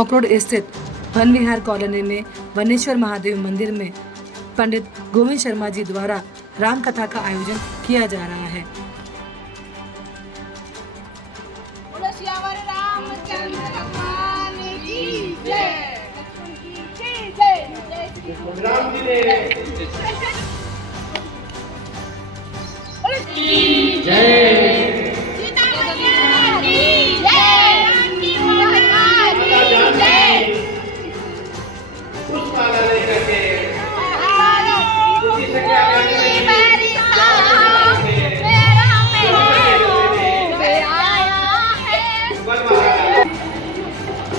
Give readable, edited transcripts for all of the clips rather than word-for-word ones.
Mock road स्थित one विहार colony में वनेश्वर महादेव मंदिर में पंडित गोविंद शर्मा जी द्वारा राम कथा का आयोजन किया जा रहा है।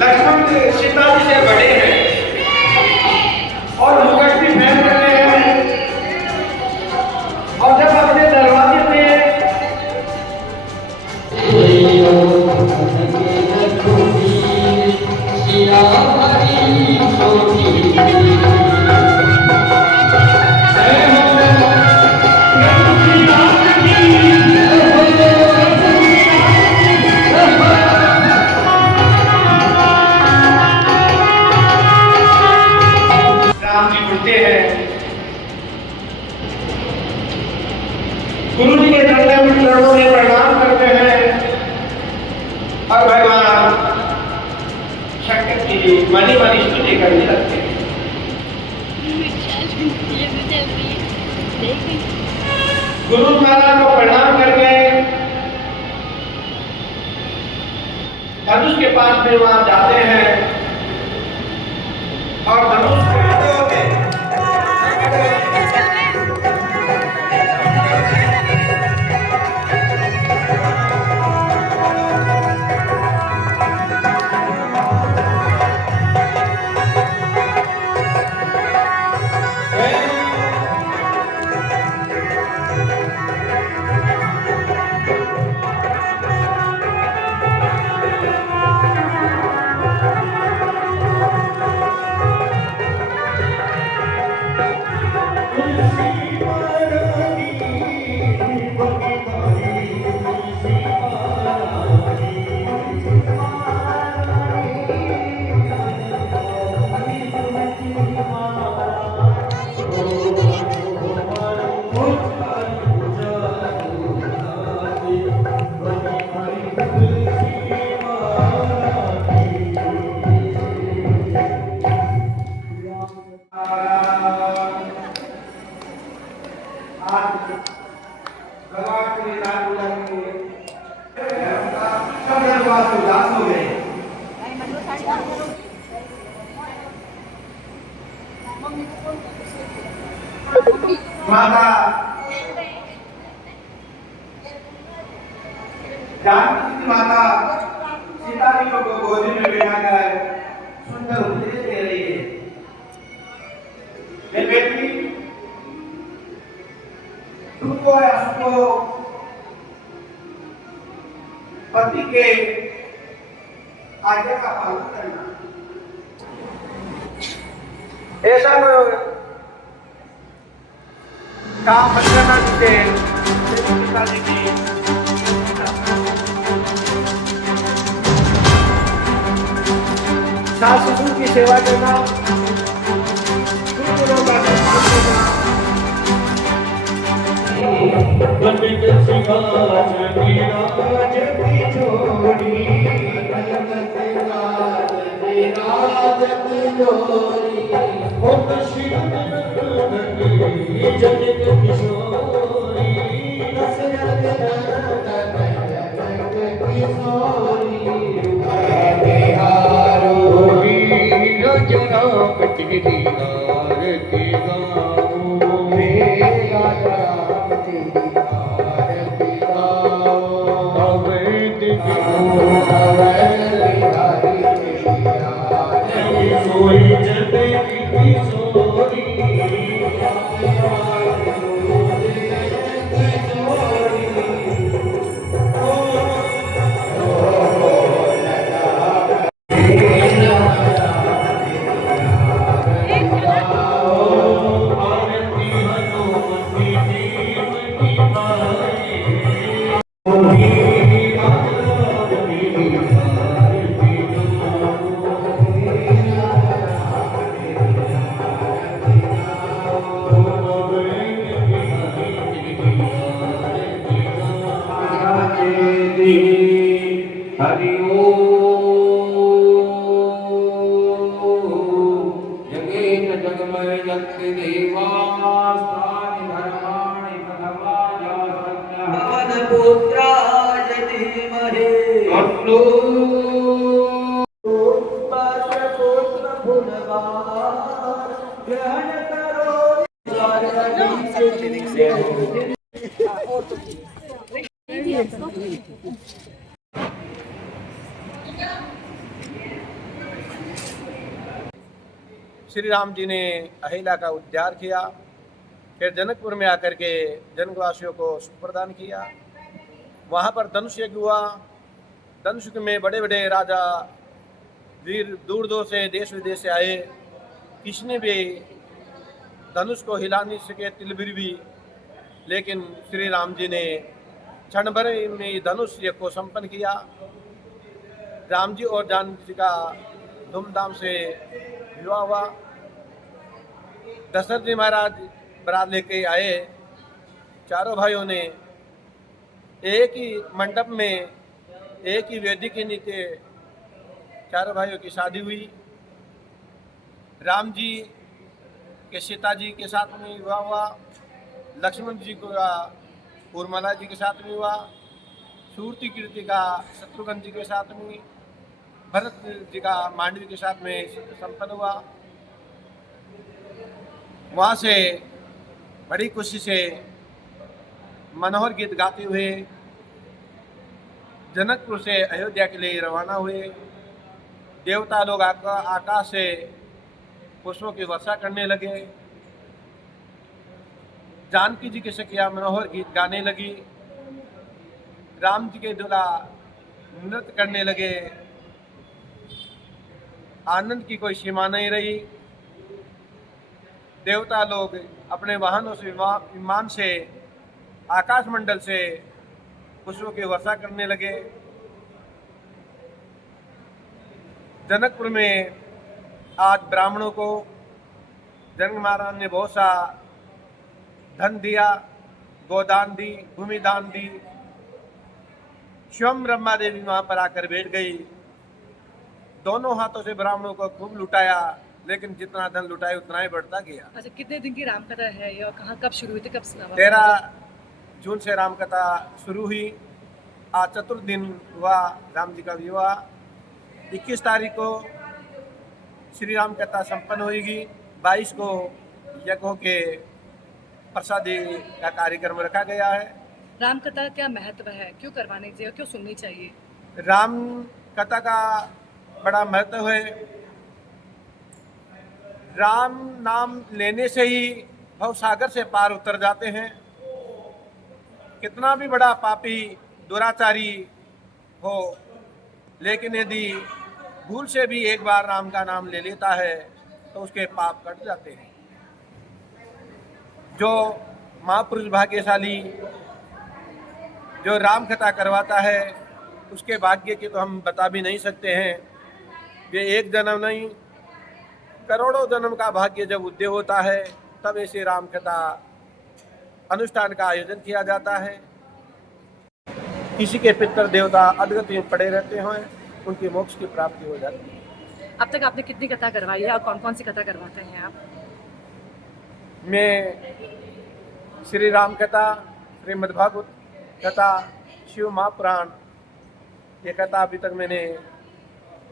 लक्ष्मण सीता जी से बड़े हैं और मुकुट भी पहन रहे हैं और जब अपने दरवाजे पे गुरु जी के चरणों में प्रणाम करते हैं और भगवान शंकर की मानी मानी स्तुति करने लगते हैं। गुरु महाराज को प्रणाम करके धनुष के पास में वहां जाते हैं और धनुष माता जानकी की माता सीता जी को गोदी में बिठाकर सुंदर उपदेश दे रही है। ये बेटी तुमको या उसको पति के आज्ञा का पालन करना, ऐसा काम मत करना जिसे पिताजी की सास ससुर की सेवा करना, कोई पुत्राय धीमहि तन्नो पुत्र भुजगार ग्रहण करो श्री राम जी ने अहिल्या का उद्धार किया, फिर जनकपुर में आकर के जनकवासियों को सुख प्रदान किया। वहाँ पर धनुष यज्ञ हुआ। धनुष में बड़े बड़े राजा वीर दूर दूर से देश विदेश से आए। किसी ने भी धनुष को हिला नहीं सके तिल भी, लेकिन श्री राम जी ने क्षण भर में धनुष यज्ञ को संपन्न किया। राम जी और जानकी जी का धूमधाम से विवाह हुआ। दशरथ जी महाराज बारात लेके आए। चारों भाइयों ने एक ही मंडप में एक ही वेदी के नीचे चारों भाइयों की शादी हुई। राम जी के सीता जी के साथ में विवाह हुआ, लक्ष्मण जी का उर्मिला जी के साथ में हुआ, सूर्ति कीर्ति का शत्रुघ्न जी के साथ में, भरत जी का मांडवी के साथ में संपन्न हुआ। वहाँ से बड़ी खुशी से मनोहर गीत गाते हुए जनकपुर से अयोध्या के लिए रवाना हुए। देवता लोग आकाश से पुष्पों की वर्षा करने लगे। जानकी जी की सखिया मनोहर गीत गाने लगी। राम जी के दूल्हा नृत्य करने लगे। आनंद की कोई सीमा नहीं रही। देवता लोग अपने वाहनों से विमान से आकाश मंडल से पुष्पों की वर्षा करने लगे। जनकपुर में आज ब्राह्मणों को जनक महाराज ने बहुत सा धन दिया, गोदान दी, भूमि दान दी। स्वयं ब्रह्मा देवी वहां पर आकर बैठ गई। दोनों हाथों से ब्राह्मणों को खूब लुटाया, लेकिन जितना धन लुटाया उतना ही बढ़ता गया। अच्छा, कितने दिन की रामकथा है ये और कहाँ कब शुरू हुई थी, कब समाप्त? 13 जून से रामकथा शुरू हुई। आज चतुर्थ दिन हुआ राम जी का विवाह। 21 तारीख को श्री राम कथा संपन्न होगी। 22 को यज्ञों के प्रसादी का कार्यक्रम रखा गया है। रामकथा क्या महत्व है, क्यों करवानी चाहिए, क्यों सुननी चाहिए? राम कथा का बड़ा महत्व है। राम नाम लेने से ही भवसागर से पार उतर जाते हैं। कितना भी बड़ा पापी दुराचारी हो, लेकिन यदि भूल से भी एक बार राम का नाम ले लेता है तो उसके पाप कट जाते हैं। जो महापुरुष भाग्यशाली जो राम कथा करवाता है, उसके भाग्य की तो हम बता भी नहीं सकते हैं। ये एक जन्म नहीं, करोड़ों जन्म का भाग्य जब उदय होता है, तब ऐसे राम कथा अनुष्ठान का आयोजन किया जाता है। किसी के पितर देवता अधगति में पड़े रहते हैं, उनकी मोक्ष की प्राप्ति हो जाती है। अब तक आपने कितनी कथा करवाई है और कौन कौन सी कथा करवाते हैं आप? मैं श्री राम कथा, श्रीमद् भागवत कथा, शिव महापुराण, ये कथा अभी तक मैंने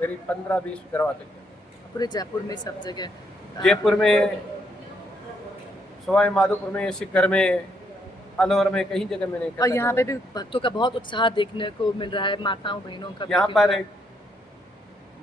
मेरी 15-20 करवा चुकी है। पूरे जयपुर में सब जगह? जयपुर में, सवाई माधोपुर में, सीकर में, अलवर में, कई जगह मैंने कथा और यहाँ पे करवाई। भी भक्तों का बहुत उत्साह देखने को मिल रहा है, माताओं बहनों का। यहाँ पर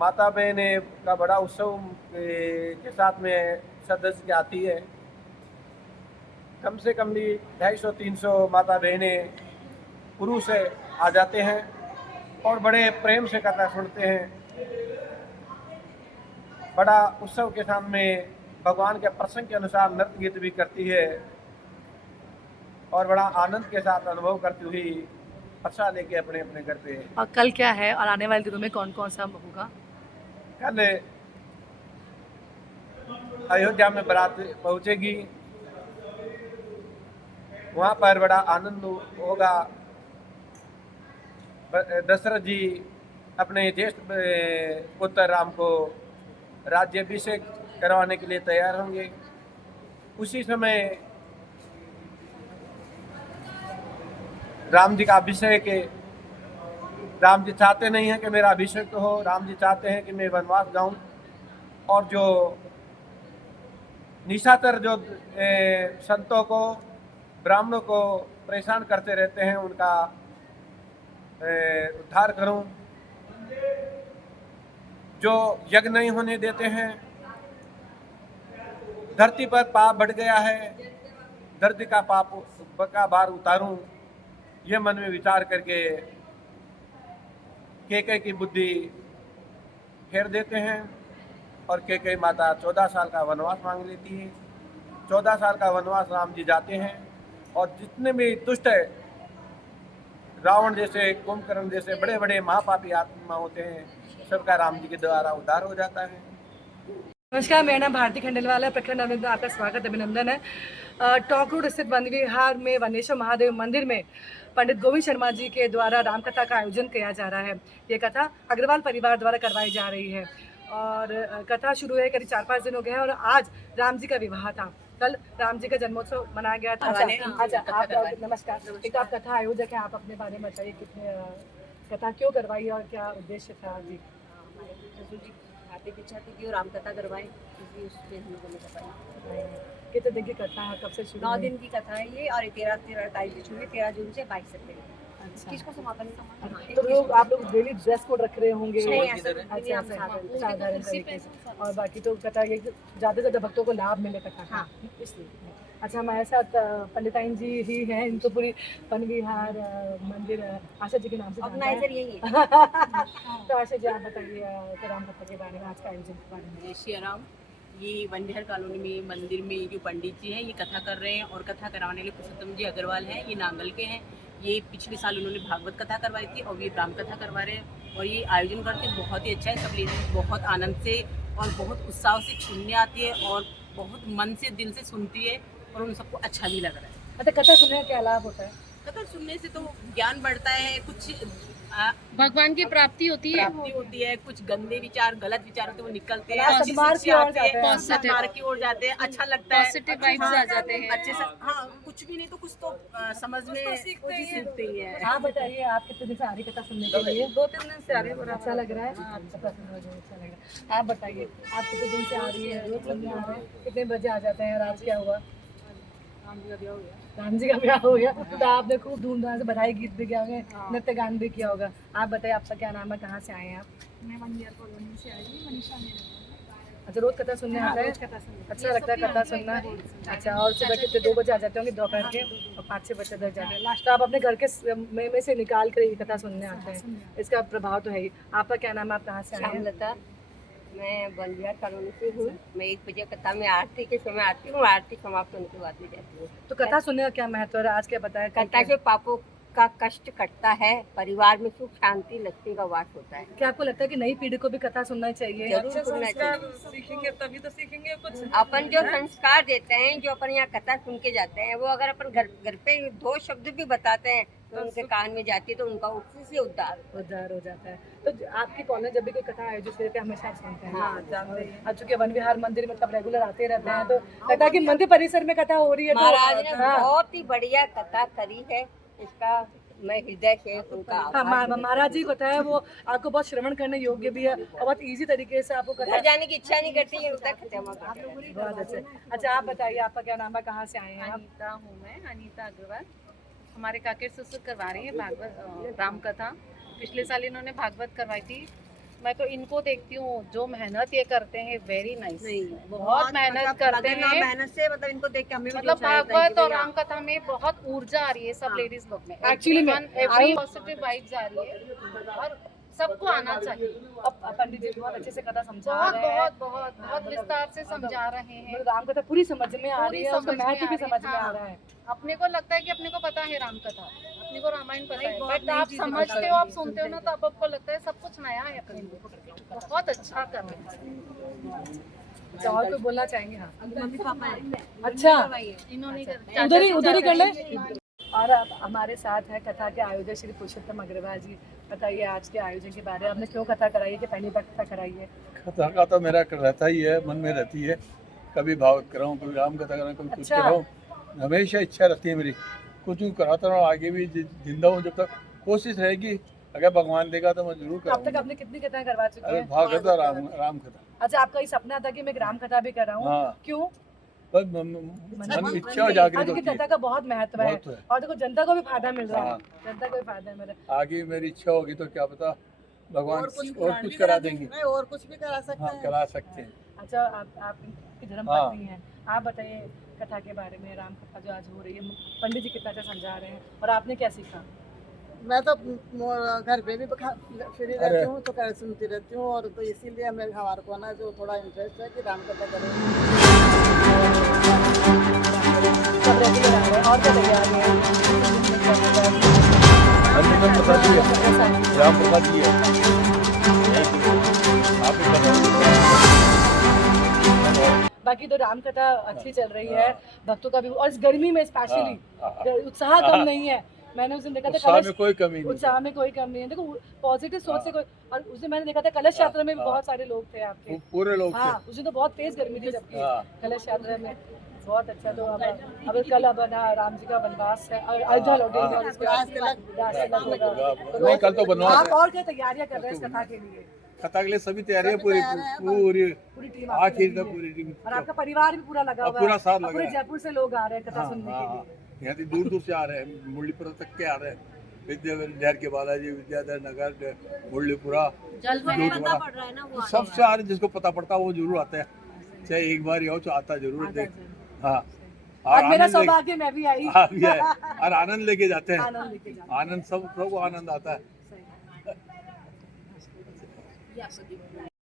माता बहने का बड़ा उत्सव के साथ में सदस्य आती है। कम से कम भी 250-300 माता बहनें पुरुष आ जाते हैं और बड़े प्रेम से कथा सुनते हैं। बड़ा उत्सव के साथ में भगवान के प्रसंग के अनुसार नृत्य गीत भी करती है और बड़ा आनंद के साथ अनुभव करती हुई प्रसाद लेके अपने अपने घर पे। और कल क्या है और आने वाले दिनों में कौन कौन सा होगा? कल अयोध्या में बारात पहुंचेगी। वहाँ पर बड़ा आनंद होगा। दशरथ जी अपने ज्येष्ठ पुत्र राम को राज्याभिषेक करवाने के लिए तैयार होंगे। उसी समय राम जी का अभिषेक है। राम जी चाहते नहीं हैं कि मेरा अभिषेक हो, राम जी चाहते हैं कि मैं वनवास जाऊं। और जो निशाचर जो संतों को, ब्राह्मणों को परेशान करते रहते हैं, उनका उद्धार करूं। जो यज्ञ नहीं होने देते हैं, धरती पर पाप बढ़ गया है, धरती का पाप का भार उतारूं, ये मन में विचार करके केकई की बुद्धि फेर देते हैं। और केकई माता 14 साल का वनवास मांग लेती है। 14 साल का वनवास राम जी जाते हैं, और जितने भी दुष्ट है, रावण जैसे, कुंभकर्ण जैसे बड़े बड़े महापापी आत्मा होते हैं, सबका राम जी के द्वारा उद्धार हो जाता है। नमस्कार, मेरा नाम भारती खंडेलवाल है। प्रखंड नवीन में आपका स्वागत, अभिनंदन है। टॉक रोड स्थित वन विहार में वनेश्वर महादेव मंदिर में पंडित गोविंद शर्मा जी के द्वारा रामकथा का आयोजन किया जा रहा है। ये कथा अग्रवाल परिवार द्वारा करवाई जा रही है, और कथा शुरू है करीब 4-5 दिन हो गए हैं, और आज राम जी का विवाह था। कल राम जी का जन्मोत्सव मनाया गया था। अच्छा, आप नमस्कार, एक आप कथा आयोजक हैं, आप अपने बारे में बताइए, कितने कथा क्यों करवाई और क्या उद्देश्य था जी? की इच्छा थी कि वो रामकथा करवाएं, क्योंकि उसमें हम लोगों ने करवाई। कितने दिन की कथा है, कब से शुरू? 9 दिन की कथा है ये, और 13 तारीख से शुरू है, 13 जून से 22 सितंबर। अच्छा, किसको समापन? तो लोग, आप लोग डेली ड्रेस कोड रख रहे होंगे? नहीं, ऐसा कुछ नहीं, अच्छा, हम साधारण तरीके से। और बाकी तो कथा ये कि ज़्यादा से ज़्यादा भक्तों को लाभ मिले कथा का। हाँ, इसलिए। अच्छा, हमारे साथ पंडिताइन जी ही हैं, इनको पूरी वन विहार मंदिर आशा जी के नाम से जानते हैं। ऑर्गेनाइजर यही है। तो आशा जी, आप बताइए राम कथा के बारे में, आज का आयोजन के बारे में। जय श्री राम। ये वन विहार कॉलोनी में मंदिर में जो पंडित जी हैं, ये कथा कर रहे हैं, और कथा करवाने वाले पुरुषोत्तम जी अग्रवाल हैं, ये नांगल के हैं। ये पिछले साल उन्होंने भागवत कथा करवाई थी, और ये राम कथा करवा रहे हैं। और ये आयोजन करके बहुत ही अच्छा है। सब लेडीज बहुत आनंद से और बहुत उत्साह से सुनने आती है, और बहुत मन से, दिल से सुनती है, और उन सबको अच्छा भी लग रहा है। अच्छा, कथा सुनने का क्या लाभ होता है? कथा सुनने से तो ज्ञान बढ़ता है, कुछ भगवान की प्राप्ति होती है, कुछ गंदे विचार, गलत विचार होते हैं, वो निकलते हैं, हाँ, अच्छी सद्मार्ग शिक्षा की ओर आती है, जाते हैं। सद्मार्ग की ओर जाते हैं, अच्छा लगता है, पॉजिटिव वाइब्स आ जाते हैं। अच्छे से। हाँ, कुछ भी नहीं तो कुछ तो समझ में सीखते ही हैं। आप बताइए, आप कितने दिन से आ रही कथा सुनने के लिए? 2-3 दिन से आ रही है। अच्छा लग रहा है? अच्छा लग रहा है। आप बताइए, आप कितने दिन से आ रही है, रोज सुनने आ रहे हैं, कितने बजे आ जाते हैं, और आज क्या हुआ? राम जी का ब्याह हो गया। तो आपने खूब धूमधाम से बधाई गीत भी किया होगा, नृत्य गान भी किया होगा। आप बताइए, आपका क्या नाम है, कहाँ से आए हैं आप? मैं वन विहार कॉलोनी से आई हूँ, मनीषा मेरा। अच्छा, रोज कथा सुनने आता है? अच्छा लगता है कथा सुनना? अच्छा, और सुबह कितने 2 बजे आ जाते होंगे दोपहर के, और 5-6 बजे तक जाते हैं। तो आप अपने घर के में से निकाल कर ये कथा सुनने आते हैं, इसका प्रभाव तो है ही। आपका क्या नाम है, आप कहाँ से आए हैं? श्यामलता, मैं वन विहार कॉलोनी से हूँ। मैं 1 बजे कथा में आरती के समय आती हूँ, आरती समाप्त होने के बाद में जाती हूँ। तो कथा सुनने का क्या महत्व है, आज क्या बताया? कथा से पापों का कष्ट कटता है, परिवार में सुख शांति लक्ष्मी का वास होता है। क्या आपको लगता है कि नई पीढ़ी को भी कथा सुनना चाहिए? जरूर सुनना चाहिए। सीखेंगे तभी तो सीखेंगे कुछ। अपन जो संस्कार देते हैं, जो अपन यहाँ कथा सुन के जाते हैं, वो अगर अपन घर पे 2 शब्द भी बताते हैं तो उनके कान में जाती है, तो उनका उसी से उद्धार हो जाता है। तो आपकी कॉलेज जब भी कोई कथा आयोजित करते हैं, हमेशा आप सुनते हैं? हाँ, जानते हैं। और चूंकि वन विहार मंदिर में तब रेगुलर आते रहते हैं, तो कथा की मंदिर परिसर में कथा हो रही है, तो महाराज ने हाँ। बहुत ही बढ़िया कथा करी है, इसका मैं हृदय से उनका हाँ, महाराज जी कथा है, वो आपको बहुत श्रवण करने योग्य भी है, और बहुत इजी तरीके से आपको कथा। घर जाने की इच्छा नहीं करती है, उधर खत्म बहुत अच्छे। अच्छा, आप बताइए, आपका क्या नाम है, कहाँ से आए हैं आप? अनीता हूँ मैं, अनीता अग्रवाल। हमारे काकेर ससुर करवा रही है भागवत राम कथा। पिछले साल इन्होंने भागवत करवाई थी। मैं तो इनको देखती हूँ, जो मेहनत ये करते हैं, वेरी नाइस। बहुत मेहनत करते हैं, मेहनत से, मतलब इनको देख के हमें भी मतलब भागवत और राम कथा में बहुत ऊर्जा आ रही है सब लेडीज लोग में। Actually में एवरी पॉजिटिव वाइब्स आ रही है, और सबको आना चाहिए। अब पंडित जी बहुत अच्छे से कथा समझा बहुत रहे हैं, बहुत बहुत बहुत विस्तार से समझा रहे हैं। राम कथा पूरी समझ में आ रही है, उसका समझ में महत्व भी आ रही है, समझ में आ हाँ। रहा है। अपने को लगता है कि अपने को पता है राम कथा, अपने को रामायण पता है, बट आप समझते हो, आप सुनते हो ना, तो आपको लगता है सब कुछ नया है अपने लिए। बहुत अच्छा कर रहे हैं। अच्छा, और कोई बोलना चाहेंगे? हाँ, मम्मी पापा है। अच्छा, इन्होंने उधर ही कर ले। और अब हमारे साथ है कथा के आयोजक श्री पुरुषोत्तम अग्रवाल जी। बताइए, आज के आयोजन के बारे में, आपने क्यों कथा कराई है, कि पहली बार कथा कराई है? कथा का तो मेरा रहता ही है, मन में रहती है। कभी भागवत कराऊं, कभी राम कथा कराऊं, कभी कुछ अच्छा। कराऊं, हमेशा इच्छा रहती है मेरी। कुछ भी कराता रहूँ, आगे भी जिंदा हूँ जब तक कोशिश रहेगी, अगर भगवान देगा तो मैं जरूर अब तक करूँगा। आपने कितनी कथाएं करवा चुके अरे हैं? भागवत राम कथा। अच्छा, आपका ये सपना था कि मैं ग्राम कथा भी कर रहा हूँ, हाँ। क्यों? बस मन में इच्छा जागृत क्योंकि होती कथा है। का बहुत महत्व है महत्व है। और देखो जनता को भी फायदा मिल रहा है, हाँ। जनता को भी फायदा मिल रहा है। आगे मेरी इच्छा होगी तो क्या पता भगवान और कुछ करा देंगे। और कुछ भी करा सकते हाँ, करा सकते हैं। अच्छा, आप इनकी धर्म हाँ। पत्नी हैं, आप बताइए कथा के बारे में। राम कथा जो आज हो रही है, पंडित जी कितना अच्छा समझा रहे हैं और आपने क्या सीखा? मैं तो घर पे भी फ्री रहती हूँ तो कर सुनती रहती हूँ, और तो इसीलिए हमारे को ना जो थोड़ा इंटरेस्ट है कि राम कथा करें। सब रेगुलर आ रहे हैं और क्या तैयारी है? हनुमान प्रसाद जी है, राम प्रसाद जी है। आप भी बाकी तो राम कथा अच्छी चल रही है, भक्तों का भी, और इस गर्मी में स्पेशली उत्साह कम नहीं है। मैंने उस दिन देखा था उत्साह में कलश, कोई कमी नहीं। उत्साह में कोई कम नहीं है। देखो पॉजिटिव सोच से कोई, और उस दिन मैंने देखा था कलश यात्रा में भी बहुत सारे लोग थे आपके। पूरे लोग हाँ, उस दिन तो बहुत तेज गर्मी थी सबकी हाँ। कलश यात्रा में। बहुत अच्छा। तो अब कल अब ना राम जी का वनवास है और अयोध्या लौटेंगे और उसके बाद रास तिलक होगा। नहीं, कल तो बनवास आप है। और क्या तैयारियां कर रहे हैं इस कथा के लिए? कथा के लिए सभी तैयारियां पूरी पूरी टीम आखिर आपकी तक पूरी टीम। और आपका परिवार भी पूरा लगा और हुआ पूरा है, साथ और लगा पूरे है। जयपुर से लोग आ रहे हैं कथा हाँ, सुनने हाँ, के हाँ। लिए। यहाँ से दूर दूर से आ रहे हैं, मुरलीपुरा तक के आ रहे हैं। विद्याधर के बालाजी, विद्याधर नगर, मुरलीपुरा, दूधपुरा, सबसे आ रहे हैं। जिसको पता पड़ता है वो जरूर आता है, चाहे एक बार ही हो तो आता जरूर है। हाँ, और मेरा आनंद सौभाग्य मैं भी आई। हाँ, भी है। और आनंद लेके जाते हैं। आनंद लेके जाते हैं। आनंद सबको आनंद आता है। सही।